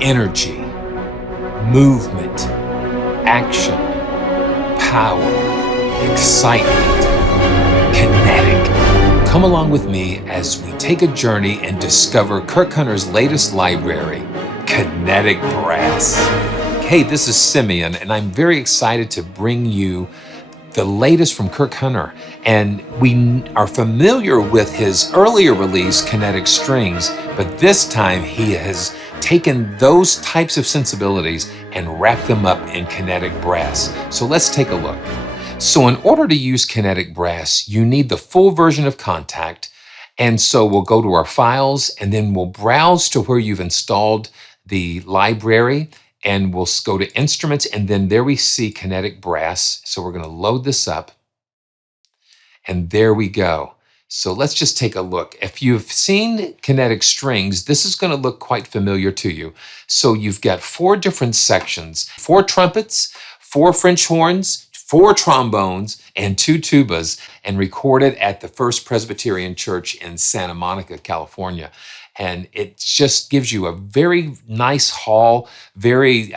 energy, movement, action, power, excitement, kinetic. Come along with me as we take a journey and discover Kirk Hunter's latest library, Kinetic Brass. Hey, this is Simeon, and I'm very excited to bring you the latest from Kirk Hunter. And we are familiar with his earlier release, Kinetic Strings, but this time he has taken those types of sensibilities and wrapped them up in Kinetic Brass. So let's take a look. So in order to use Kinetic Brass, you need the full version of Kontakt. And so we'll go to our files and then we'll browse to where you've installed the library, and we'll go to Instruments, and then there we see Kinetic Brass. So we're going to load this up, and there we go. So let's just take a look. If you've seen Kinetic Strings, this is going to look quite familiar to you. So you've got 4 different sections: 4 trumpets, 4 French horns, 4 trombones, and 2 tubas, and recorded at the First Presbyterian Church in Santa Monica, California. And it just gives you a very nice haul, very,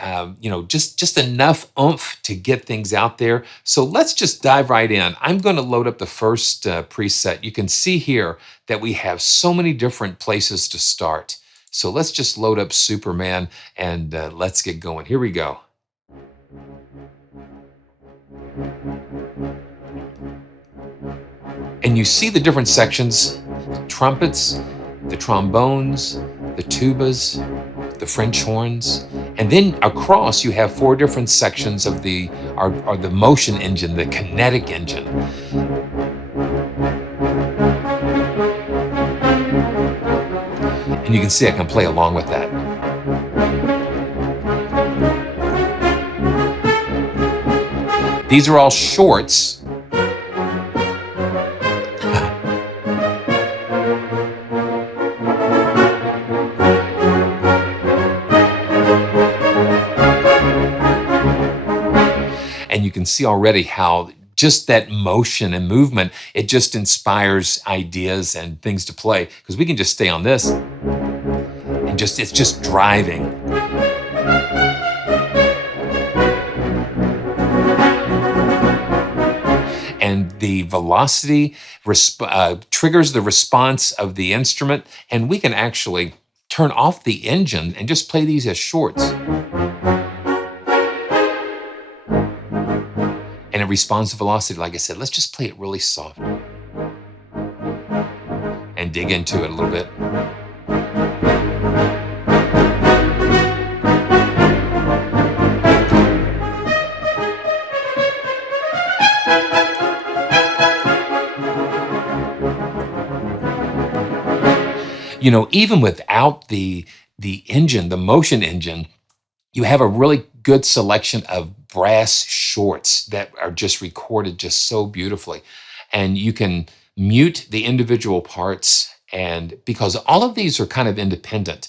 just enough oomph to get things out there. So let's just dive right in. I'm going to load up the first preset. You can see here that we have so many different places to start. So let's just load up Superman and let's get going. Here we go. And you see the different sections: trumpets, the trombones, the tubas, the French horns, and then across you have 4 different sections of the motion engine, the kinetic engine. And you can see I can play along with that. These are all shorts. And you can see already how just that motion and movement, it just inspires ideas and things to play, because we can just stay on this and it's just driving. And the velocity triggers the response of the instrument, and we can actually turn off the engine and just play these as shorts. And it responds to velocity. Like I said, let's just play it really soft and dig into it a little bit. You know, even without the engine, the motion engine, you have a really good selection of brass shorts that are just recorded just so beautifully. And you can mute the individual parts, and because all of these are kind of independent.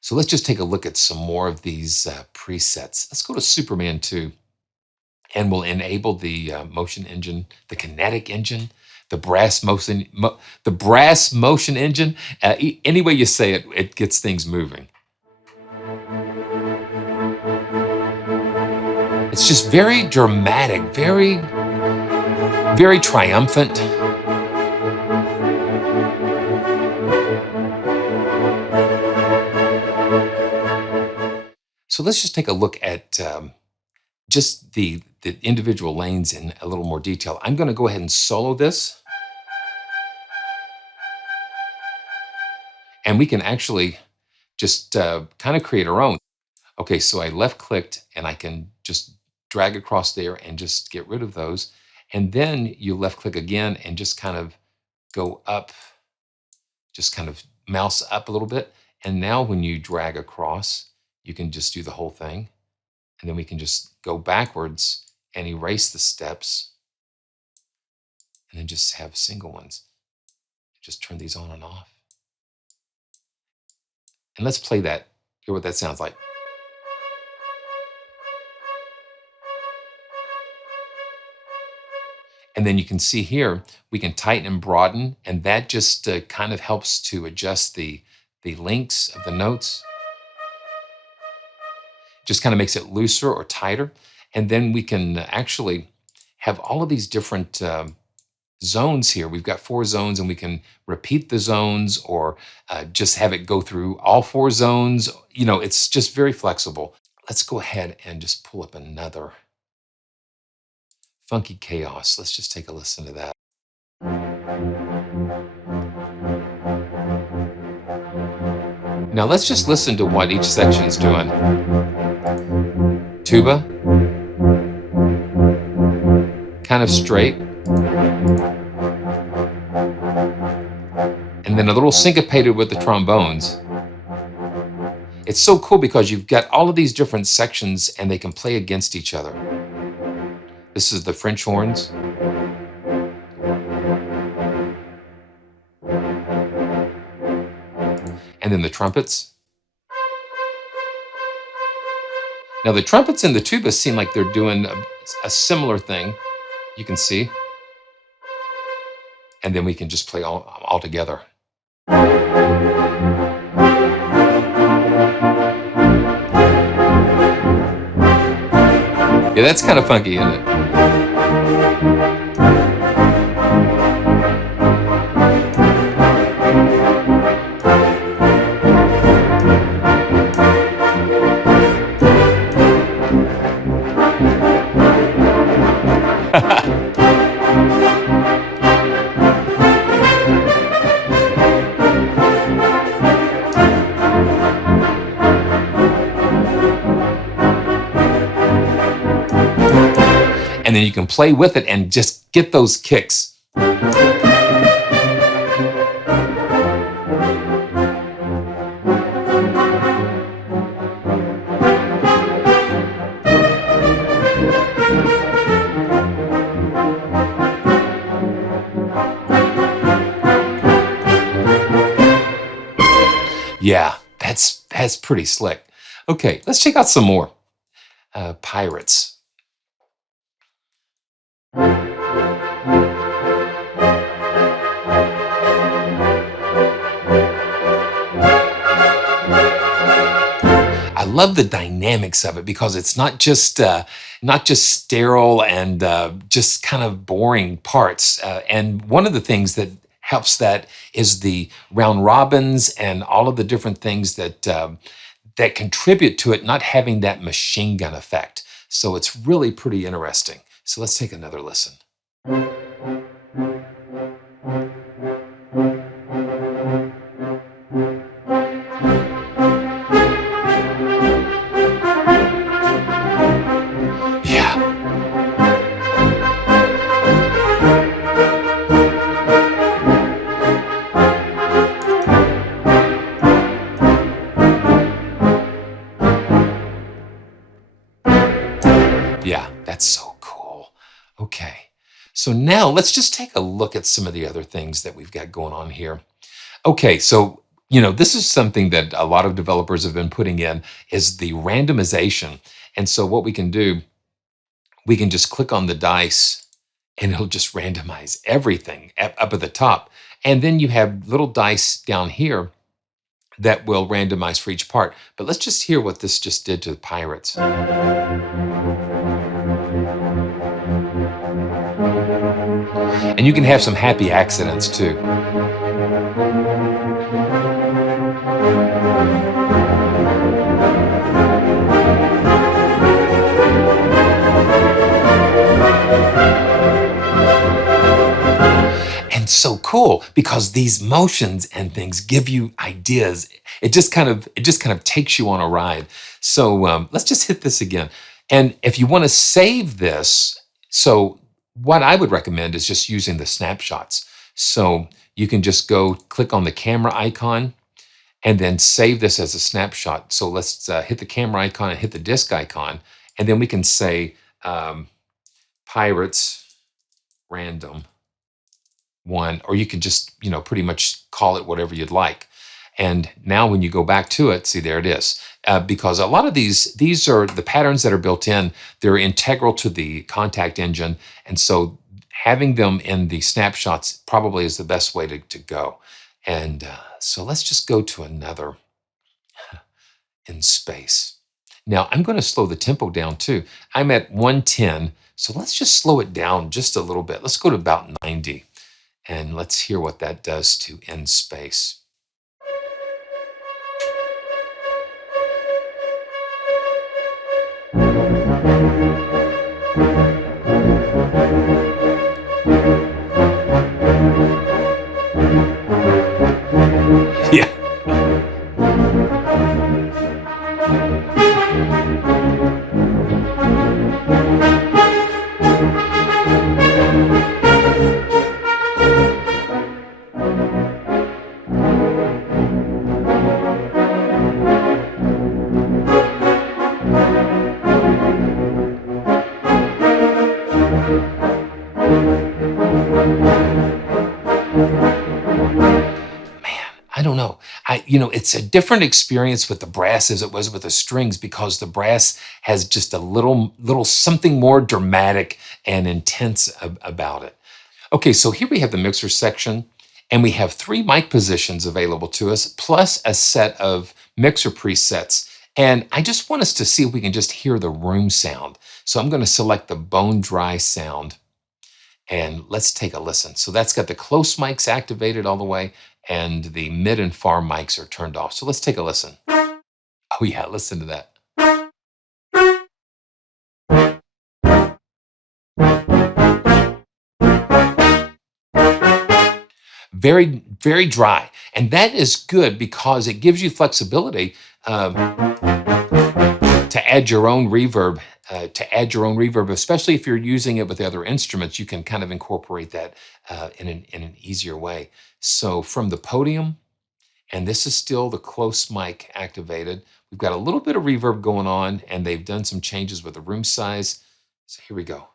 So let's just take a look at some more of these presets. Let's go to Superman 2, and we'll enable the motion engine, the kinetic engine, the brass motion engine. Any way you say it, it gets things moving. It's just very dramatic, very, very triumphant. So let's just take a look at just the individual lanes in a little more detail. I'm going to go ahead and solo this. And we can actually just kind of create our own. Okay, so I left clicked and I can just drag across there and just get rid of those. And then you left click again and just kind of go up, just kind of mouse up a little bit. And now when you drag across, you can just do the whole thing. And then we can just go backwards and erase the steps. And then just have single ones. Just turn these on and off. And let's play that, hear what that sounds like. And then you can see here, we can tighten and broaden, and that just kind of helps to adjust the lengths of the notes. just kind of makes it looser or tighter. And then we can actually have all of these different zones here. We've got 4 zones, and we can repeat the zones or just have it go through all 4 zones. You know, it's just very flexible. Let's go ahead and just pull up another Funky Chaos. Let's just take a listen to that. Now let's just listen to what each section is doing. Tuba, kind of straight. And then a little syncopated with the trombones. It's so cool because you've got all of these different sections and they can play against each other. This is the French horns. And then the trumpets. Now the trumpets and the tubas seem like they're doing a similar thing, you can see. And then we can just play all together. Yeah, that's kind of funky, isn't it? And then you can play with it and just get those kicks. Yeah, that's pretty slick. Okay, let's check out some more. Pirates. I love the dynamics of it because it's not just sterile and just kind of boring parts. And one of the things that helps that is the round robins and all of the different things that that contribute to it not having that machine gun effect. So it's really pretty interesting. So let's take another listen. Yeah, that's so cool. Okay, so now let's just take a look at some of the other things that we've got going on here. Okay, so this is something that a lot of developers have been putting in is the randomization. And so what we can do, we can just click on the dice and it'll just randomize everything up at the top. And then you have little dice down here that will randomize for each part. But let's just hear what this just did to the pirates. And you can have some happy accidents too. And so cool because these motions and things give you ideas. It just kind of takes you on a ride. So let's just hit this again. And if you want to save this, so what I would recommend is just using the snapshots. So you can just go click on the camera icon and then save this as a snapshot. So let's hit the camera icon and hit the disk icon. And then we can say Pirates Random 1, or you can just, pretty much call it whatever you'd like. And now when you go back to it, see, there it is. Because a lot of these are the patterns that are built in, they're integral to the Kontakt engine. And so having them in the snapshots probably is the best way to go. And so let's just go to another in space. Now I'm going to slow the tempo down too. I'm at 110, so let's just slow it down just a little bit. Let's go to about 90, and let's hear what that does to end space. Yeah. I don't know. It's a different experience with the brass as it was with the strings, because the brass has just a little something more dramatic and intense about it. Okay, so here we have the mixer section, and we have 3 mic positions available to us, plus a set of mixer presets. And I just want us to see if we can just hear the room sound. So I'm going to select the bone dry sound, and let's take a listen. So that's got the close mics activated all the way, and the mid and far mics are turned off. So let's take a listen. Oh yeah, listen to that. Very, very dry. And that is good because it gives you flexibility to add your own reverb. Especially if you're using it with the other instruments, you can kind of incorporate that in an easier way. So from the podium, and this is still the close mic activated, we've got a little bit of reverb going on, and they've done some changes with the room size. So here we go.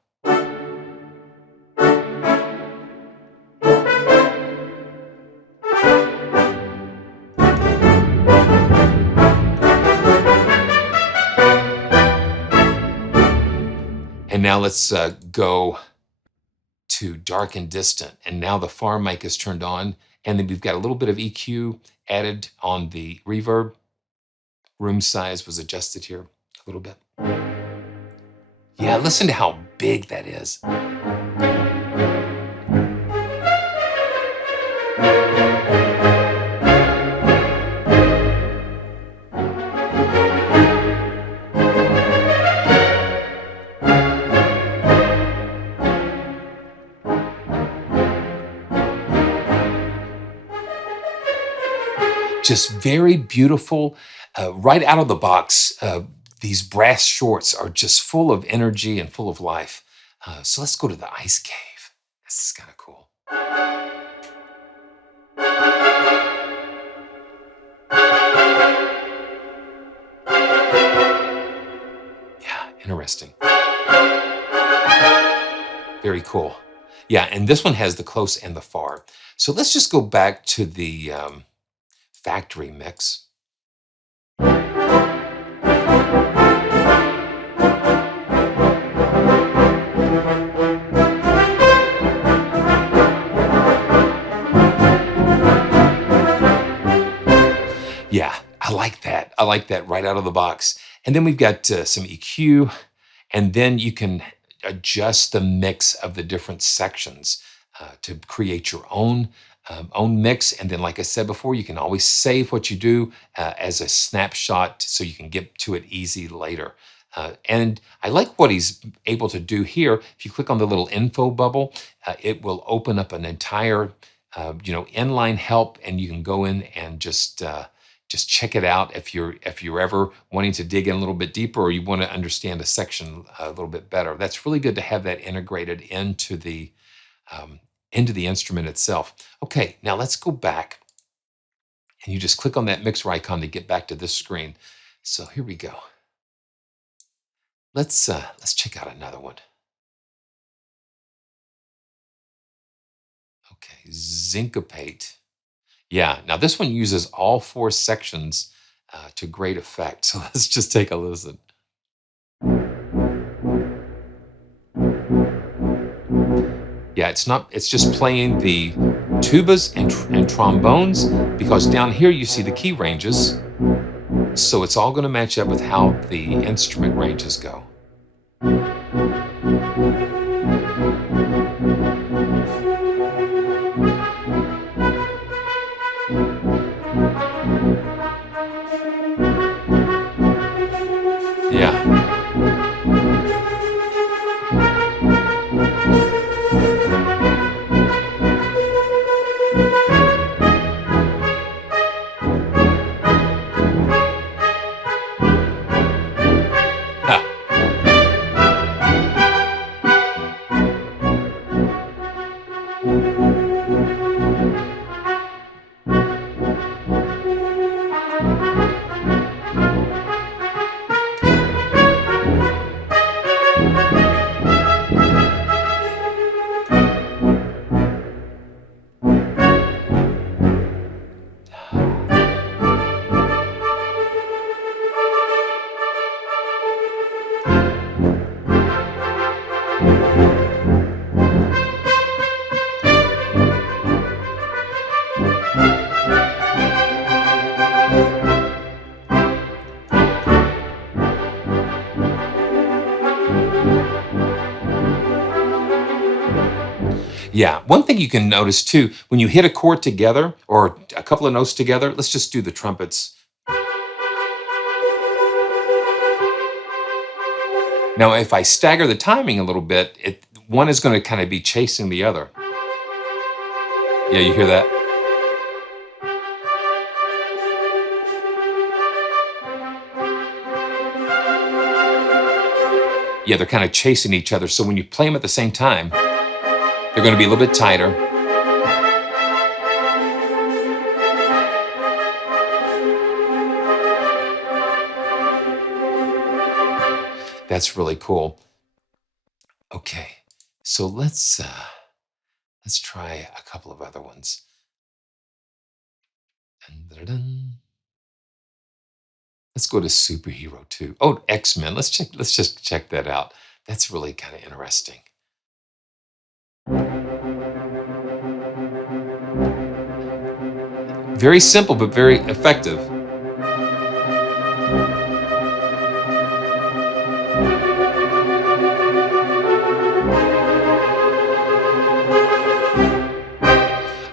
And now let's go to dark and distant. And now the far mic is turned on. And then we've got a little bit of EQ added on the reverb. Room size was adjusted here a little bit. Yeah, listen to how big that is. Just very beautiful. Right out of the box, these brass shorts are just full of energy and full of life. So let's go to the ice cave. This is kind of cool. Yeah, interesting. Very cool. Yeah, and this one has the close and the far. So let's just go back to the factory mix. Yeah, I like that. I like that right out of the box. And then we've got some EQ, and then you can adjust the mix of the different sections to create your own mix. And then, like I said before, you can always save what you do as a snapshot so you can get to it easy later. And I like what he's able to do here. If you click on the little info bubble, it will open up an entire inline help, and you can go in and just check it out if you're ever wanting to dig in a little bit deeper, or you want to understand a section a little bit better. That's really good to have that integrated into the instrument itself. Okay, now let's go back, and you just click on that mixer icon to get back to this screen. So here we go. Let's check out another one. Okay, Syncopate. Yeah, now this one uses all 4 sections to great effect. So let's just take a listen. Yeah, it's just playing the tubas and trombones, because down here you see the key ranges. So it's all going to match up with how the instrument ranges go. Yeah. Yeah, one thing you can notice too, when you hit a chord together or a couple of notes together, let's just do the trumpets. Now, if I stagger the timing a little bit, one is going to kind of be chasing the other. Yeah, you hear that? Yeah, they're kind of chasing each other. So when you play them at the same time, they're going to be a little bit tighter. That's really cool. Okay, so let's try a couple of other ones. Dun-dun-dun. Let's go to Superhero 2. Oh, X-Men. Let's just check that out. That's really kind of interesting. Very simple, but very effective.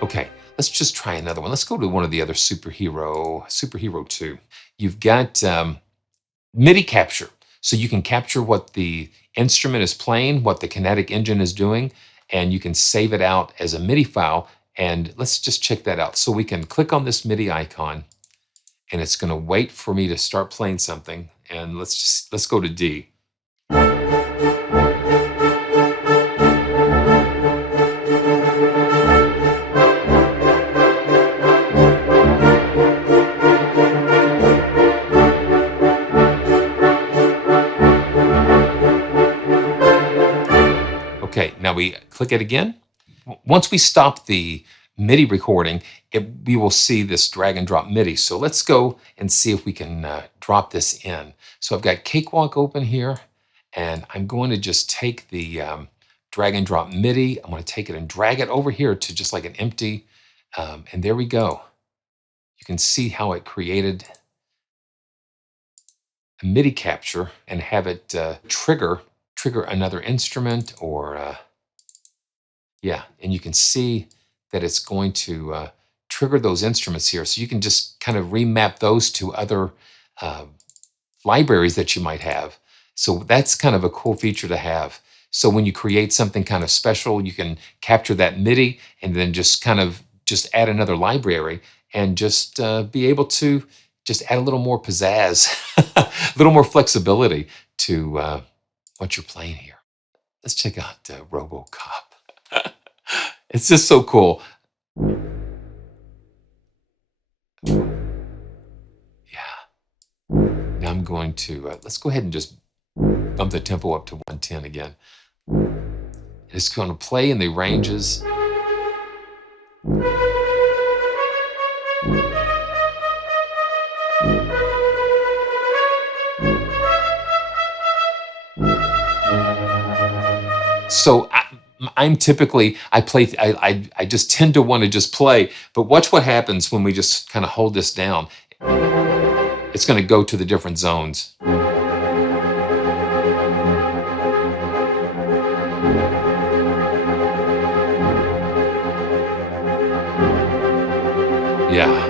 Okay, let's just try another one. Let's go to one of the other Superhero 2. You've got MIDI Capture. So you can capture what the instrument is playing, what the kinetic engine is doing, and you can save it out as a MIDI file. And let's just check that out. So we can click on this MIDI icon, and it's going to wait for me to start playing something. And let's go to D. Okay, now we click it again. Once we stop the MIDI recording, we will see this drag and drop MIDI. So let's go and see if we can drop this in. So I've got Cakewalk open here, and I'm going to just take the drag and drop MIDI. I'm going to take it and drag it over here to just like an empty, and there we go. You can see how it created a MIDI capture and have it trigger another instrument or yeah, and you can see that it's going to trigger those instruments here. So you can just kind of remap those to other libraries that you might have. So that's kind of a cool feature to have. So when you create something kind of special, you can capture that MIDI and then just kind of just add another library and just be able to just add a little more pizzazz, a little more flexibility to what you're playing here. Let's check out ROBOCOP. It's just so cool. Yeah. Now I'm going to, let's go ahead and just bump the tempo up to 110 again. It's going to play in the ranges. So I'm typically, I just tend to want to just play, but watch what happens when we just kind of hold this down. It's going to go to the different zones. Yeah.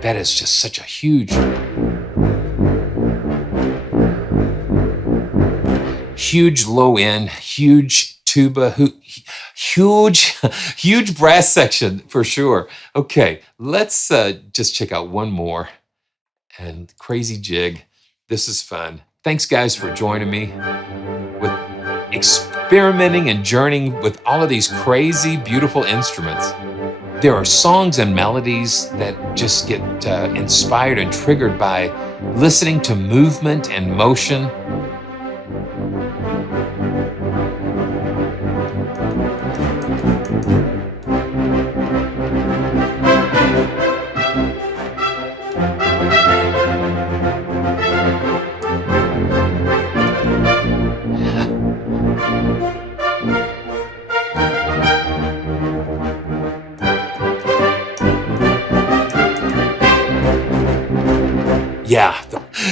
That is just such a huge low end, huge tuba, huge brass section for sure. Okay, let's just check out one more. And crazy jig. This is fun. Thanks guys for joining me with experimenting and journeying with all of these crazy, beautiful instruments. There are songs and melodies that just get inspired and triggered by listening to movement and motion. Yeah,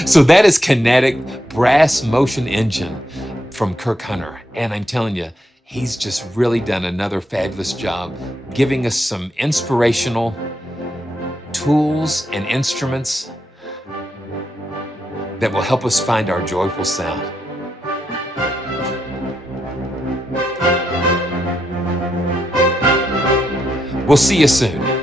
so that is Kinetic Brass Motion Engine from Kirk Hunter. And I'm telling you, he's just really done another fabulous job giving us some inspirational tools and instruments that will help us find our joyful sound. We'll see you soon.